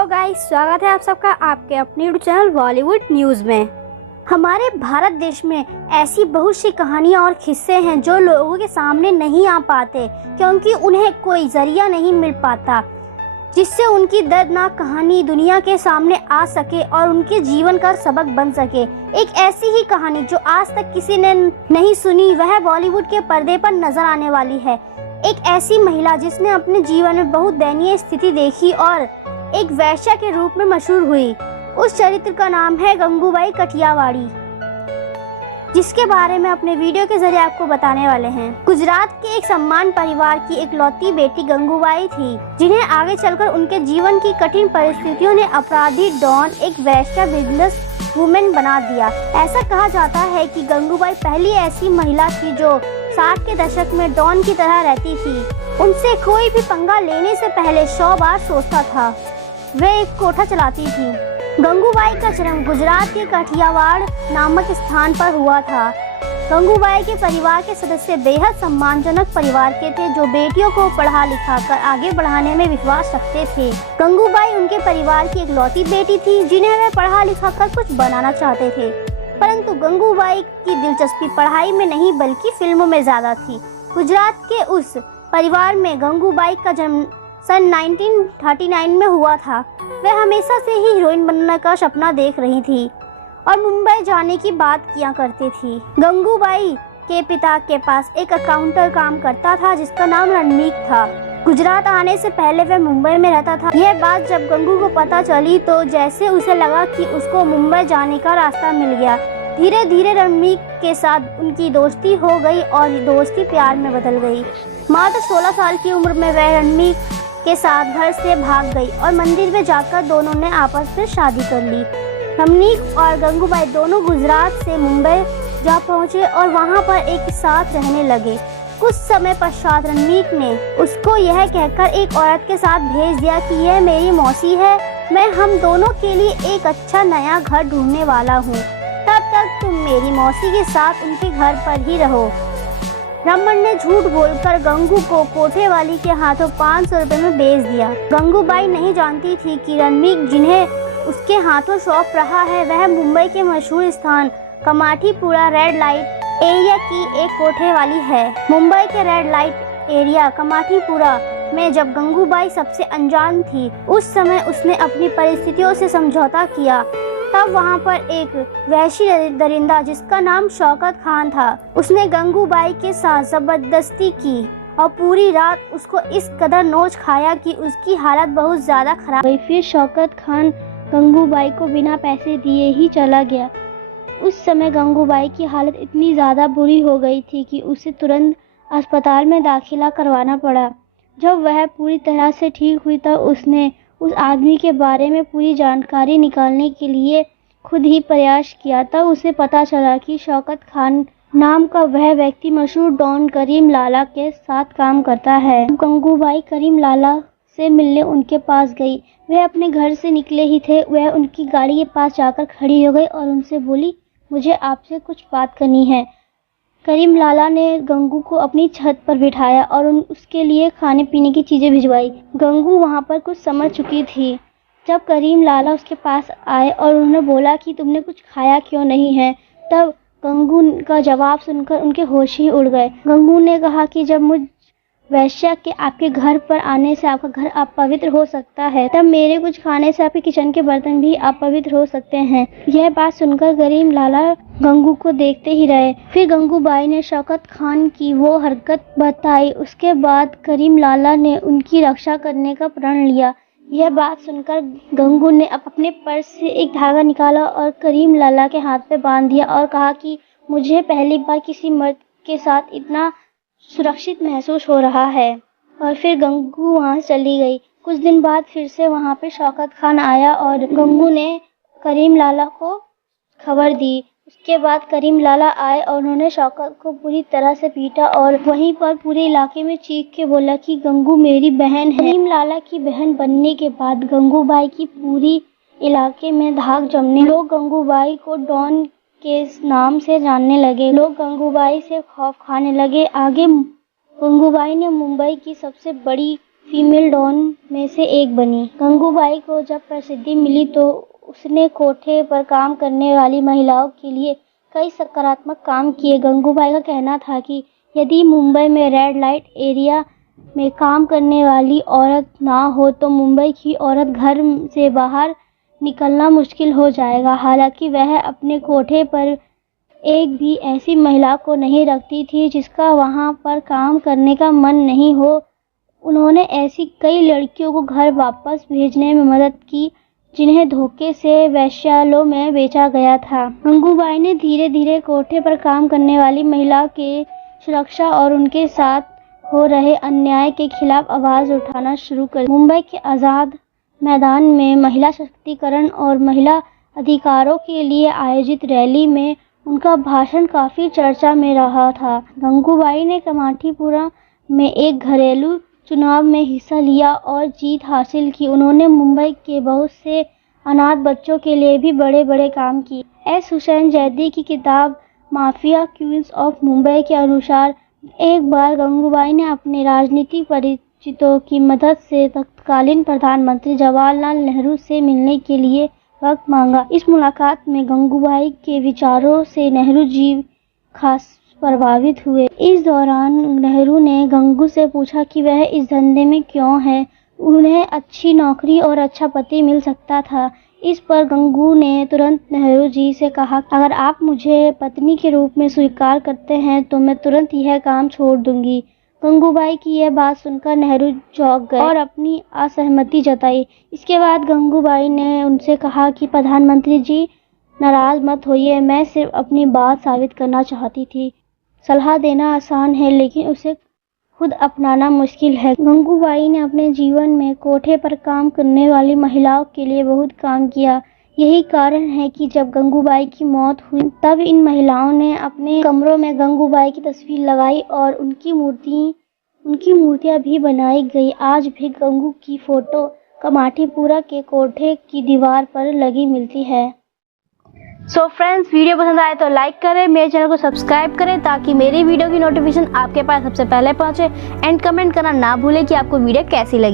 Hello guys, स्वागत है आप सबका आपके अपने यूट्यूब चैनल बॉलीवुड न्यूज़ में। हमारे भारत देश में ऐसी बहुत सी कहानियाँ और किस्से हैं जो लोगों के सामने नहीं आ पाते क्योंकि उन्हें कोई जरिया नहीं मिल पाता जिससे उनकी दर्दनाक कहानी दुनिया के सामने आ सके और उनके जीवन का सबक बन सके। एक ऐसी ही कहानी जो आज तक किसी ने नहीं सुनी वह बॉलीवुड के पर्दे पर नजर आने वाली है। एक ऐसी महिला जिसने अपने जीवन में बहुत दयनीय स्थिति देखी और एक वैश्या के रूप में मशहूर हुई। उस चरित्र का नाम है गंगूबाई कठियावाड़ी, जिसके बारे में अपने वीडियो के जरिए आपको बताने वाले हैं। गुजरात के एक सम्मान परिवार की इकलौती बेटी गंगूबाई थी, जिन्हें आगे चलकर उनके जीवन की कठिन परिस्थितियों ने अपराधी डॉन एक वैश्या बिजनेस वुमेन बना दिया। ऐसा कहा जाता है कि गंगूबाई पहली ऐसी महिला थी जो 60 के दशक में डॉन की तरह रहती थी। उनसे कोई भी पंगा लेने से पहले 100 बार सोचता था। वे एक कोठा चलाती थी। गंगूबाई का जन्म गुजरात के काठियावाड़ नामक स्थान पर हुआ था। गंगूबाई के परिवार के सदस्य बेहद सम्मानजनक परिवार के थे जो बेटियों को पढ़ा लिखा कर आगे बढ़ाने में विश्वास रखते थे। गंगूबाई उनके परिवार की इकलौती बेटी थी जिन्हें वे पढ़ा लिखा कर कुछ बनाना चाहते थे, परंतु गंगूबाई की दिलचस्पी पढ़ाई में नहीं बल्कि फिल्मों में ज्यादा थी। गुजरात के उस परिवार में गंगूबाई का जन्म सन 1939 में हुआ था। वह हमेशा से ही हीरोइन बनने का सपना देख रही थी और मुंबई जाने की बात किया करती थी। गंगूबाई के पिता के पास एक अकाउंटर काम करता था जिसका नाम रणमीक था। गुजरात आने से पहले वह मुंबई में रहता था। यह बात जब गंगू को पता चली तो जैसे उसे लगा कि उसको मुंबई जाने का रास्ता मिल गया। धीरे धीरे रणमीक के साथ उनकी दोस्ती हो गई और दोस्ती प्यार में बदल गई। मात्र 16 साल की उम्र में वह रणमीक के साथ घर से भाग गई और मंदिर में जाकर दोनों ने आपस में शादी कर ली। रणमीक और गंगूबाई दोनों गुजरात से मुंबई जा पहुंचे और वहां पर एक साथ रहने लगे। कुछ समय पश्चात रणमीक ने उसको यह कहकर एक औरत के साथ भेज दिया कि यह मेरी मौसी है, मैं हम दोनों के लिए एक अच्छा नया घर ढूंढने वाला हूँ, तब तक तुम मेरी मौसी के साथ उनके घर पर ही रहो। रमन ने झूठ बोलकर गंगू को कोठे वाली के हाथों 500 रुपए में बेच दिया। गंगूबाई नहीं जानती थी कि रणमीक जिन्हें उसके हाथों सौंप रहा है वह मुंबई के मशहूर स्थान कमाठीपुरा रेड लाइट एरिया की एक कोठे वाली है। मुंबई के रेड लाइट एरिया कमाठीपुरा में जब गंगूबाई सबसे अनजान थी उस समय उसने अपनी परिस्थितियों से समझौता किया। तब वहाँ पर एक वैशी दरिंदा जिसका नाम शौकत खान था, उसने गंगूबाई के साथ जबरदस्ती की और पूरी रात उसको इस कदर नोच खाया कि उसकी हालत बहुत ज्यादा खराब हुई। फिर शौकत खान गंगूबाई को बिना पैसे दिए ही चला गया। उस समय गंगूबाई की हालत इतनी ज्यादा बुरी हो गई थी कि उसे तुरंत अस्पताल में दाखिला करवाना पड़ा। जब वह पूरी तरह से ठीक हुई तब उसने उस आदमी के बारे में पूरी जानकारी निकालने के लिए खुद ही प्रयास किया। तब उसे पता चला कि शौकत खान नाम का वह व्यक्ति मशहूर डॉन करीम लाला के साथ काम करता है। गंगूबाई करीम लाला से मिलने उनके पास गई। वह अपने घर से निकले ही थे, वह उनकी गाड़ी के पास जाकर खड़ी हो गई और उनसे बोली, मुझे आपसे कुछ बात करनी है। करीम लाला ने गंगू को अपनी छत पर बिठाया और उसके लिए खाने पीने की चीजें भिजवाई। गंगू वहां पर कुछ समझ चुकी थी। जब करीम लाला उसके पास आए और उन्होंने बोला कि तुमने कुछ खाया क्यों नहीं है, तब गंगू का जवाब सुनकर उनके होश ही उड़ गए। गंगू ने कहा कि जब मुझ वैश्या के आपके घर पर आने से आपका घर अपवित्र हो सकता है, तब मेरे कुछ खाने से आपके किचन के बर्तन भी अपवित्र हो सकते हैं। यह बात सुनकर करीम लाला गंगू को देखते ही रहे। फिर गंगूबाई ने शौकत खान की वो हरकत बताई। उसके बाद करीम लाला ने उनकी रक्षा करने का प्रण लिया। यह बात सुनकर गंगू ने अपने पर्स से एक धागा निकाला और करीम लाला के हाथ पे बांध दिया और कहा कि मुझे पहली बार किसी मर्द के साथ इतना सुरक्षित महसूस हो रहा है। और फिर गंगू वहां चली गई। कुछ दिन बाद फिर से वहां पे शौकत खान आया और गंगू ने करीम लाला को खबर दी। उसके बाद करीम लाला आए और उन्होंने शौकत को पूरी तरह से पीटा और वहीं पर पूरे इलाके में चीख के बोला कि गंगू मेरी बहन है। करीम लाला की बहन बनने के बाद गंगूबाई की पूरी इलाके में धाक जमने, लोग गंगूबाई को डॉन के नाम से जानने लगे। लोग गंगूबाई से खौफ खाने लगे। आगे गंगूबाई ने मुंबई की सबसे बड़ी फीमेल डॉन में से एक बनी। गंगूबाई को जब प्रसिद्धि मिली तो उसने कोठे पर काम करने वाली महिलाओं के लिए कई सकारात्मक काम किए। गंगूबाई का कहना था कि यदि मुंबई में रेड लाइट एरिया में काम करने वाली औरत ना हो तो मुंबई की औरत घर से बाहर निकलना मुश्किल हो जाएगा। हालांकि वह अपने कोठे पर एक भी ऐसी महिला को नहीं रखती थी जिसका वहां पर काम करने का मन नहीं हो। उन्होंने ऐसी कई लड़कियों को घर वापस भेजने में मदद की जिन्हें धोखे से वेश्यालयों में बेचा गया था। गंगूबाई ने धीरे धीरे कोठे पर काम करने वाली महिला के सुरक्षा और उनके साथ हो रहे अन्याय के खिलाफ आवाज उठाना शुरू कर। मुंबई के आज़ाद मैदान में महिला सशक्तिकरण और महिला अधिकारों के लिए आयोजित रैली में उनका भाषण काफी चर्चा में रहा था। गंगूबाई ने कमाटीपुरा में एक घरेलू चुनाव में हिस्सा लिया और जीत हासिल की। उन्होंने मुंबई के बहुत से अनाथ बच्चों के लिए भी बड़े बड़े काम किए। एस हुसैन जैदी की किताब माफिया क्वींस ऑफ मुंबई के अनुसार एक बार गंगूबाई ने अपने राजनीतिक परिचितों की मदद से तत्कालीन प्रधानमंत्री जवाहरलाल नेहरू से मिलने के लिए वक्त मांगा। इस मुलाकात में गंगूबाई के विचारों से नेहरू जी खास प्रभावित हुए। इस दौरान नेहरू ने गंगू से पूछा कि वह इस धंधे में क्यों है। उन्हें अच्छी नौकरी और अच्छा पति मिल सकता था। इस पर गंगू ने तुरंत नेहरू जी से कहा, अगर आप मुझे पत्नी के रूप में स्वीकार करते हैं तो मैं तुरंत यह काम छोड़ दूंगी। गंगूबाई की यह बात सुनकर नेहरू चौंक गए और अपनी असहमति जताई। इसके बाद गंगूबाई ने उनसे कहा कि प्रधानमंत्री जी नाराज मत होइए, मैं सिर्फ अपनी बात साबित करना चाहती थी। सलाह देना आसान है लेकिन उसे खुद अपनाना मुश्किल है। गंगूबाई ने अपने जीवन में कोठे पर काम करने वाली महिलाओं के लिए बहुत काम किया। यही कारण है कि जब गंगूबाई की मौत हुई तब इन महिलाओं ने अपने कमरों में गंगूबाई की तस्वीर लगाई और उनकी मूर्तियां भी बनाई गई। आज भी गंगू की फोटो कमाटीपुरा के कोठे की दीवार पर लगी मिलती है। सो फ्रेंड्स, वीडियो पसंद आए तो लाइक करें, मेरे चैनल को सब्सक्राइब करें ताकि मेरी वीडियो की नोटिफिकेशन आपके पास सबसे पहले पहुंचे। एंड कमेंट करना ना भूलें कि आपको वीडियो कैसी लगी।